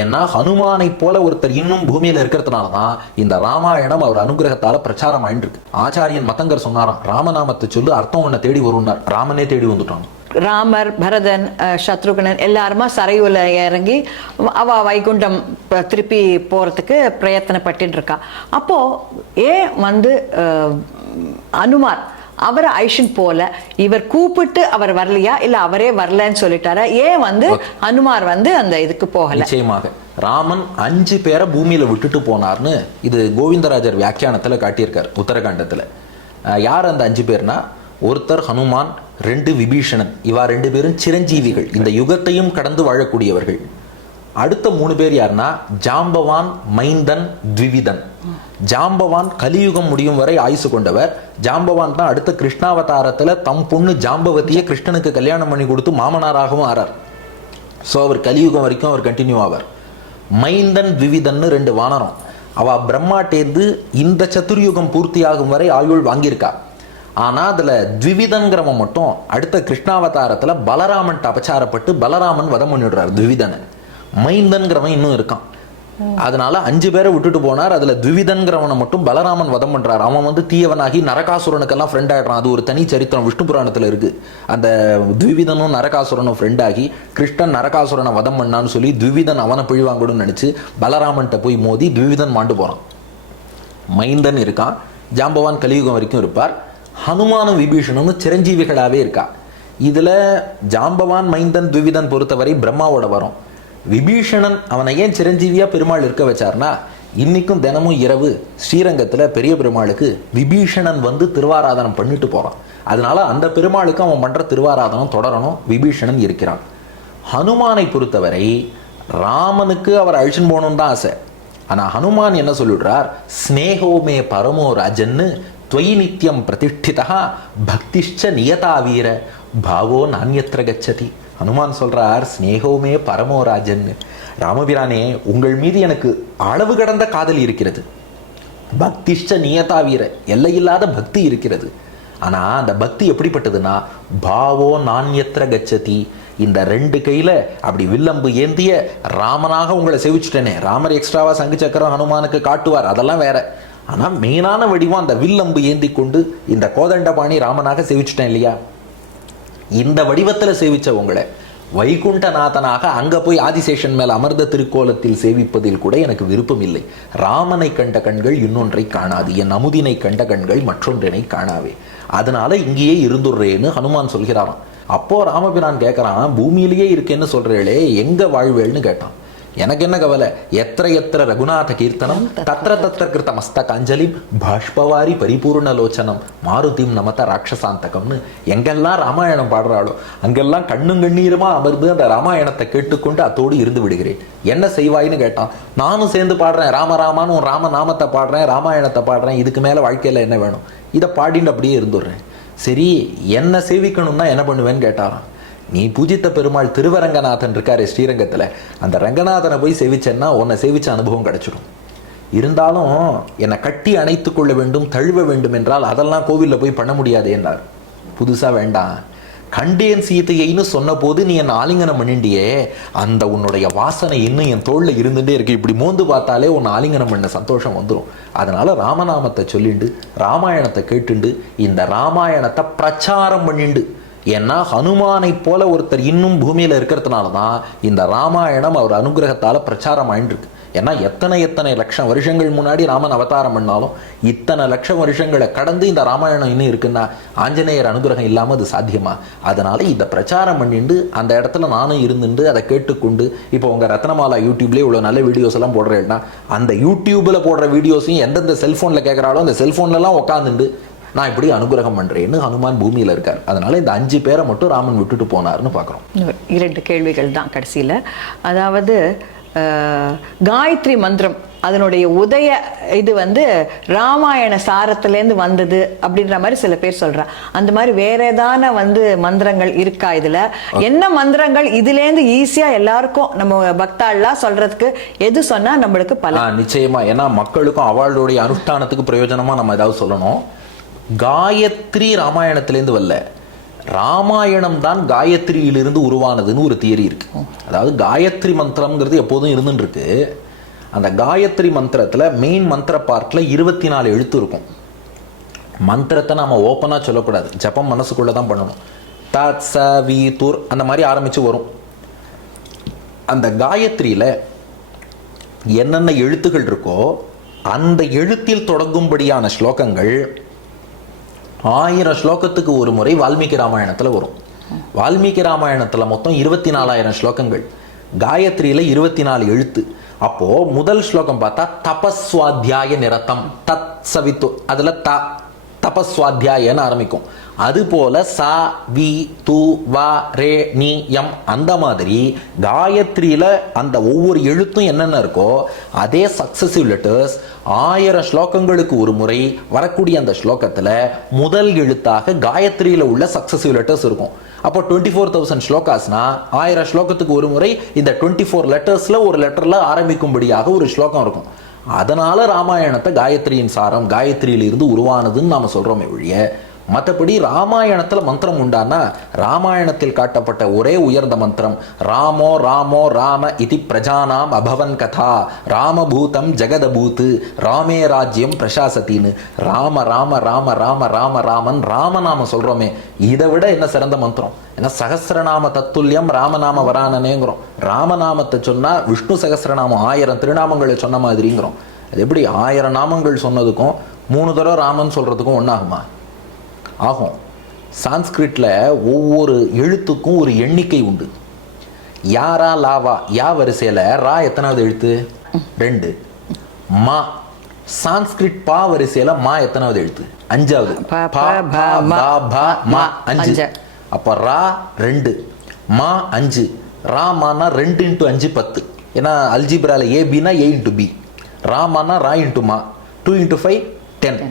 ஏன்னா ஹனுமானை போல ஒருத்தர் இன்னும் பூமியில இருக்கிறதுனாலதான் இந்த ராமாயணம் அவர் அனுகிரகத்தால பிரச்சாரம் ஆயிட்டு இருக்கு. ஆச்சாரியன் மத்தங்கர் சொன்னாராம், ராமநாமத்தை சொல்லு அர்த்தம் உன்னை தேடி வரும்னார். ராமனே தேடி வந்துட்டான். ராமர், பரதன், சத்ருகனன் எல்லாருமா சரையுல இறங்கி அவ வைகுண்டம் திருப்பி போறதுக்கு பிரயத்தனப்பட்டு இருக்கா. அப்போ ஏன் அனுமார் அவரை ஐஷன் போல இவர் கூப்பிட்டு அவர் வரலையா இல்ல அவரே வரலன்னு சொல்லிட்டாரா? ஏன் அனுமார் அந்த இதுக்கு போகல? நிச்சயமாக ராமன் 5 பேரை பூமியில விட்டுட்டு போனார்னு இது கோவிந்தராஜர் வியாக்கியானத்துல காட்டியிருக்கார் உத்தரகாண்டத்துல. யார் அந்த 5 பேர்னா, ஒருத்தர் ஹனுமான், 2 விபீஷணன். இவா 2 பேரும் சிரஞ்சீவிகள், இந்த யுகத்தையும் கடந்து வாழக்கூடியவர்கள். அடுத்த 3 பேர் யாருன்னா, ஜாம்பவான், மைந்தன், த்விவிதன். ஜாம்பவான் கலியுகம் முடியும் வரை ஆயுசு கொண்டவர். ஜாம்பவான் தான் அடுத்த கிருஷ்ணாவதாரத்துல தம் பொண்ணு ஜாம்பவதியை கிருஷ்ணனுக்கு கல்யாணம் பண்ணி கொடுத்து மாமனாராகவும் ஆறார். ஸோ அவர் கலியுகம் வரைக்கும் அவர் கண்டினியூ ஆவார். மைந்தன், த்விவிதன் 2 வானரம். அவ பிரம்மாட்டேந்து இந்த சதுர்யுகம் பூர்த்தி ஆகும் வரை ஆயுள் வாங்கியிருக்கா. ஆனா அதுல த்விவிதன்கிறவன் மட்டும் அடுத்த கிருஷ்ணாவதாரத்துல பலராமன் அபச்சாரப்பட்டு பலராமன் வதம் பண்ணிடுறார் த்விவிதனை. மைந்தன்கிறவன் இன்னும் இருக்கான். அதனால 5 பேரை விட்டுட்டு போனார். அதுல த்விவிதன்கிறவனை மட்டும் பலராமன் வதம் பண்றார். அவன் தீயவனாகி நரகாசுரனுக்கெல்லாம் ஃப்ரெண்ட் ஆயிடுறான். அது ஒரு தனி சரித்திரம் விஷ்ணு புராணத்துல இருக்கு. அந்த த்விவிதனும் நரகாசுரனும் ஃப்ரெண்ட் ஆகி கிருஷ்ணன் நரகாசுரனை வதம் பண்ணான்னு சொல்லி த்விவிதன் அவனை பிழிவாங்கன்னு நினைச்சு பலராமன்கிட்ட போய் மோதி த்விவிதன் மாண்டு போறான். மைந்தன் இருக்கான். ஜாம்பவான் கலியுகம் வரைக்கும் இருப்பார். ஹனுமானும் விபீஷணனும் சிரஞ்சீவிகளாவே இருக்கா. இதுல ஜாம்பவான், மைந்தன், த்விவிதன் பொறுத்தவரை பிரம்மாவோட வரும். விபீஷணன் அவனை ஏன் சிரஞ்சீவியா பெருமாள் இருக்க வச்சார்னா, இன்னைக்கும் தினமும் இரவு ஸ்ரீரங்கத்துல பெரிய பெருமாளுக்கு விபீஷணன் திருவாராதனம் பண்ணிட்டு போறான். அதனால அந்த பெருமாளுக்கு அவன் பண்ற திருவாராதனம் தொடரணும். விபீஷணன் இருக்கிறான். ஹனுமானை பொறுத்தவரை ராமனுக்கு அவர் அழிச்சுன்னு போகணும்னு தான் ஆசை. ஆனா ஹனுமான் என்ன சொல்லிடுறார், ஸ்னேகோமே பரமோ ராஜன்னு துவயி நித்தியம் பிரதிஷ்டிதா பக்திஷ்ச நியதா வீர பாவோ நான்யத்ர கச்சதி. ஹனுமான் சொல்றார், ஸ்னேகோமே பரமோ ராஜன், ராமபிரானே உங்கள் மீது எனக்கு அளவு கடந்த காதல் இருக்கிறது. பக்திஷ்ச நியதா வீர, எல்லையில்லாத பக்தி இருக்கிறது. ஆனா அந்த பக்தி எப்படிப்பட்டதுன்னா, பாவோ நான்யத்ர கச்சதி. இந்த 2 கையில அப்படி வில்லம்பு ஏந்திய ராமனாக உங்களை சேவிச்சுட்டேனே. ராமர் எக்ஸ்ட்ராவா சங்கு சக்கரம் ஹனுமானுக்கு காட்டுவார், அதெல்லாம் வேற. ஆனா மெயினான வடிவம் அந்த வில்லம்பு ஏந்தி கொண்டு இந்த கோதண்டபாணி ராமனாக சேவிச்சுட்டேன் இல்லையா. இந்த வடிவத்துல சேவிச்ச உங்களை வைகுண்டநாதனாக அங்க போய் ஆதிசேஷன் மேல் அமர்ந்த திருக்கோலத்தில் சேவிப்பதில் கூட எனக்கு விருப்பம் இல்லை. ராமனை கண்ட கண்கள் இன்னொன்றை காணாது, என் அமுதினை கண்ட கண்கள் மற்றொன்றினை காணாவே. அதனால இங்கேயே இருந்துடுறேன்னு ஹனுமான் சொல்கிறாராம். அப்போ ராமபிரான் கேட்கறான், பூமியிலேயே இருக்கேன்னு சொல்றேளே, எங்க வாழ்வேள்னு கேட்டான். எனக்கு என்ன கவலை, எத்திர எத்திர ரகுநாத கீர்த்தனம் தத்திர தத்திர கிருத்த மஸ்தகாஞ்சலி பாஷ்பவாரி பரிபூர்ணலோச்சனம் மாருதிம் நமத ராட்சசாந்தகம்னு எங்கெல்லாம் ராமாயணம் பாடுறாளோ அங்கெல்லாம் கண்ணும் கண்ணீருமா அமர்ந்து அந்த ராமாயணத்தை கேட்டுக்கொண்டு அத்தோடு இருந்து விடுகிறேன். என்ன செய்வாயின்னு கேட்டான். நானும் சேர்ந்து பாடுறேன், ராமராமான்னு உன் ராம நாமத்தை பாடுறேன், ராமாயணத்தை பாடுறேன், இதுக்கு மேல வாழ்க்கையில என்ன வேணும், இதை பாடின்னு அப்படியே இருந்துடுறேன். சரி, என்ன சேவிக்கணும்னா என்ன பண்ணுவேன்னு கேட்டாராம். நீ பூஜித்த பெருமாள் திருவரங்கநாதன் இருக்காரு ஸ்ரீரங்கத்துல, அந்த ரங்கநாதனை போய் சேவிச்சேன்னா உன்னை சேவிச்ச அனுபவம் கிடைச்சிடும். இருந்தாலும் என்னை கட்டி அணைத்து கொள்ள வேண்டும், தழுவ வேண்டும் என்றால் அதெல்லாம் கோவில்ல போய் பண்ண முடியாது என்றார். புதுசா வேண்டாம், கண்டேன் சீதையைன்னு சொன்ன போது நீ என்ன ஆலிங்கனம் பண்ணிண்டியே, அந்த உன்னுடைய வாசனை இன்னும் என் தோல்ல இருந்துட்டே இருக்கு. இப்படி மோந்து பார்த்தாலே உன்னை ஆலிங்கனம் பண்ண சந்தோஷம் வந்துடும். அதனால ராமநாமத்தை சொல்லிண்டு ராமாயணத்தை கேட்டுண்டு இந்த ராமாயணத்தை பிரச்சாரம் பண்ணிண்டு, ஏன்னா ஹனுமானை போல ஒருத்தர் இன்னும் பூமியில இருக்கிறதுனாலதான் இந்த ராமாயணம் அவர் அனுகிரகத்தால பிரச்சாரம் ஆயிட்டு இருக்கு. ஏன்னா எத்தனை லட்சம் வருஷங்கள் முன்னாடி ராமன் அவதாரம் பண்ணாலும் இத்தனை லட்சம் வருஷங்களை கடந்து இந்த ராமாயணம் இன்னும் இருக்குன்னா ஆஞ்சநேயர் அனுகிரகம் இல்லாம அது சாத்தியமா? அதனால இதை பிரச்சாரம் பண்ணிட்டு அந்த இடத்துல நானும் இருந்துட்டு அதை கேட்டுக்கொண்டு, இப்போ உங்க ரத்னமாலா யூடியூப்லேயே இவ்வளவு நல்ல வீடியோஸ் எல்லாம் போடுறேன்னா அந்த யூடியூப்ல போடுற வீடியோஸையும் எந்தெந்த செல்போன்ல கேட்கறாலும் அந்த செல்போன்ல எல்லாம் உட்காந்துட்டு நான் இப்படி அனுகிரகம் பண்றேன்னு ஹனுமான் பூமியில இருக்கார். அதனால இந்த 5 பேரை மட்டும் ராமன் விட்டுட்டு போனார்னு பாக்குறோம். 2 கேள்விகள் தான் கடைசியில. அதாவது காயத்ரி மந்திரம் அதனுடைய உதய இது ராமாயண சாரத்திலேருந்து வந்தது அப்படின்ற மாதிரி சில பேர் சொல்றாங்க. அந்த மாதிரி வேற ஏதான மந்திரங்கள் இருக்கா? இதுல என்ன மந்திரங்கள் இதுலேருந்து ஈஸியா எல்லாருக்கும் நம்ம பக்தாள்லாம் சொல்றதுக்கு எது சொன்னா நம்மளுக்கு பல? நிச்சயமா, ஏன்னா மக்களுக்கும் அவளுடைய அனுஷ்டானத்துக்கு பிரயோஜனமா நம்ம ஏதாவது சொல்லணும். காயத்ரி ராமாயணத்திலேருந்து வரல, ராமாயணம் தான் காயத்ரியிலிருந்து உருவானதுன்னு ஒரு தியரி இருக்கு. அதாவது காயத்ரி மந்திரம்ங்கிறது எப்போதும் இருந்துட்டு இருக்கு. அந்த காயத்ரி மந்திரத்துல மெயின் மந்திர பார்ட்ல 24 எழுத்து இருக்கும். மந்திரத்தை நாம ஓப்பனா சொல்லக்கூடாது, ஜபம் மனசுக்குள்ள தான் பண்ணணும். தத் ச வி துர் அந்த மாதிரி ஆரம்பிச்சு வரும். அந்த காயத்ரியில என்னென்ன எழுத்துகள் இருக்கோ அந்த எழுத்தில் தொடங்கும்படியான ஸ்லோகங்கள் 1000 ஸ்லோகத்துக்கு ஒரு முறை வால்மீகி ராமாயணத்துல வரும். வால்மீகி ராமாயணத்துல மொத்தம் 24,000 ஸ்லோகங்கள், காயத்ரியில 24 எழுத்து. அப்போ முதல் ஸ்லோகம் பார்த்தா தபஸ்வாத்தியாய நிரத்தம், தத் சவித்து, அதுல தபஸ்வாத்தியாயன்னு ஆரம்பிக்கும். அதுபோல சா வி து வா ரே நீ யம் அந்த மாதிரி காயத்ரியில அந்த ஒவ்வொரு எழுத்தும் என்னென்ன இருக்கோ அதே சக்சசிவ் லெட்டர்ஸ் 1000 ஸ்லோகங்களுக்கு ஒரு முறை வரக்கூடிய அந்த ஸ்லோகத்துல முதல் எழுத்தாக காயத்ரியில உள்ள சக்சசிவ் லெட்டர்ஸ் இருக்கும். அப்போ 24,000 ஸ்லோகாஸ்னா 1000 ஸ்லோகத்துக்கு ஒரு முறை இந்த 24 லெட்டர்ஸ்ல ஒரு லெட்டர்ல ஆரம்பிக்கும்படியாக ஒரு ஸ்லோகம் இருக்கும். அதனால ராமாயணத்தை காயத்ரியின் சாரம், காயத்ரியில இருந்து உருவானதுன்னு நாம சொல்றோமே ஒழிய, மற்றபடி ராமாயணத்துல மந்திரம் உண்டானா ராமாயணத்தில் காட்டப்பட்ட ஒரே உயர்ந்த மந்திரம் ராமோ ராமோ ராம இதி பிரஜானாம் அபவன் கதா ராமபூதம் ஜெகதபூத் ராமே ராஜ்யம் பிரசாசத்தின்னு ராம ராம ராம ராம ராம ராமன் ராமநாம சொல்றோமே, இதை விட என்ன சிறந்த மந்திரம்? ஏன்னா சகசிரநாம தத்துல்யம் ராமநாம வரானனேங்கிறோம். ராமநாமத்தை சொன்னா விஷ்ணு சகசிரநாமம் 1000 திருநாமங்களை சொன்ன மாதிரிங்கிறோம். அது எப்படி 1000 நாமங்கள் சொன்னதுக்கும் 3 தடவை ராமன் சொல்றதுக்கும் ஒன்னாகுமா? ஆகும். சான்ஸ்கிரிட்ல ஒவ்வொரு எழுத்துக்கும் ஒரு எண்ணிக்கை உண்டு. யாரா லாவா, யா வரிசையில ரா எத்தனாவது எழுத்து? 2. மா, சான்ஸ்கிரிட் பா வரிசையில மா எத்தனாவது எழுத்து? 5வது. மா 5. அப்ப ரா 2, மா 5. ராமானா 2 × 5 10. ஏன்னா அல்ஜிப்ரால ஏபினா A × B, ராமானா ரா × மா, 2 × 5 10.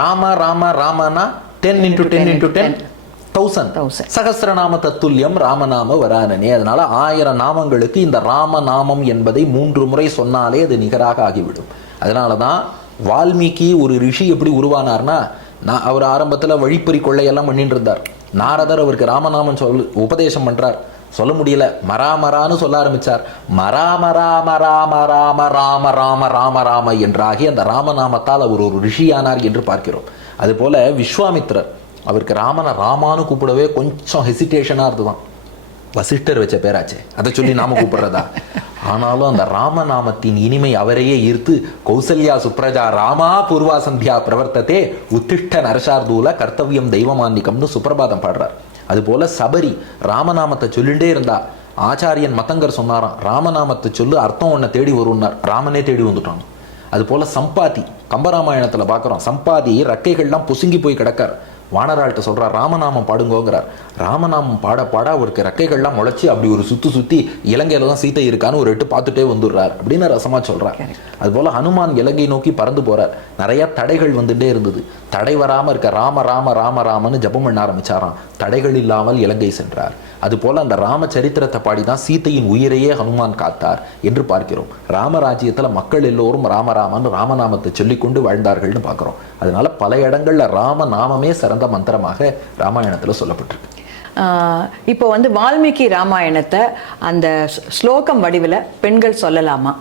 ராமா ராமா ராமானா 10 × 10 × 10 1000. சகசிரநாம தத்துல்யம் ராமநாம வரானனே. அதனால 1000 நாமங்களுக்கு இந்த ராமநாமம் என்பதை 3 முறை சொன்னாலே அது நிகராக ஆகிவிடும். அதனாலதான் வால்மீகி ஒரு ரிஷி எப்படி உருவானார்னா, அவர் ஆரம்பத்துல வழிப்பறி கொள்ளையெல்லாம் பண்ணிட்டு இருந்தார். நாரதர் அவருக்கு ராமநாமம் உபதேசம் பண்றார். சொல்ல முடியல, மராமரான்னு சொல்ல ஆரம்பிச்சார். மராமராம ராம ராம ராம ராம ராம ராம என்றாகி அந்த ராமநாமத்தால் அவர் ஒரு ரிஷியானார் என்று பார்க்கிறோம். அதுபோல விஸ்வாமித்திரர், அவருக்கு ராமனை ராமானு கூப்பிடவே கொஞ்சம் ஹெசிடேஷனா இருந்துதான். வசிஷ்டர் வச்ச பேராச்சே, அதை சொல்லி நாம கூப்பிடுறதா? ஆனாலும் அந்த ராமநாமத்தின் இனிமை அவரையே ஈர்த்து கௌசல்யா சுப்ரஜா ராமா பூர்வா சந்தியா பிரவர்த்ததே உத்திஷ்ட நரசார்தூல கர்த்தவியம் தெய்வமாந்திகம்னு சுப்பிரபாதம் பாடுறார். அதுபோல சபரி ராமநாமத்தை சொல்லிண்டே இருந்தா. ஆச்சாரியன் மத்தங்கர் சொன்னாராம், ராமநாமத்தை சொல்லு அர்த்தம் உன்னை தேடி வரும்னார். ராமனே தேடி வந்துட்டான். அதுபோல சம்பாதி, கம்பராமாயணத்துல பார்க்குறோம், சம்பாதி ரெக்கைகள்லாம் புசுங்கி போய் கிடக்கார். வானராள்கிட்ட சொல்றார் ராமநாமம் பாடுங்கோங்கிறார். ராமநாமம் பாட பாட அவருக்கு ரெக்கைகள்லாம் முளைச்சி அப்படி ஒரு சுத்தி இலங்கையில தான் சீத்தை இருக்கான்னு ஒரு எட்டு பார்த்துட்டே வந்துடுறார் அப்படின்னு ரசமா சொல்றார். அதுபோல ஹனுமான் இலங்கை நோக்கி பறந்து போறார். நிறைய தடைகள் வந்துட்டே இருந்தது. தடை வராம இருக்க ராம ராம ராம ராமன்னு ஜபம் பண்ண ஆரம்பிச்சாராம். தடைகள் இல்லாமல் இலங்கை சென்றார். அதுபோல அந்த ராம சரித்திரத்தை பாடிதான் சீத்தையின் உயிரையே ஹனுமான் காத்தார் என்று பார்க்கிறோம். ராமராஜ்யத்துல மக்கள் எல்லோரும் ராமராமன் ராமநாமத்தை சொல்லிக்கொண்டு வாழ்ந்தார்கள்னு பார்க்கிறோம். அதனால பல இடங்கள்ல ராமநாமமே சிறந்த மந்திரமாக ராமாயணத்துல சொல்லப்பட்டிருக்கு. இப்போ வால்மீகி ராமாயணத்தை அந்த ஸ்லோகம் வடிவில் பெண்கள் சொல்லலாமா?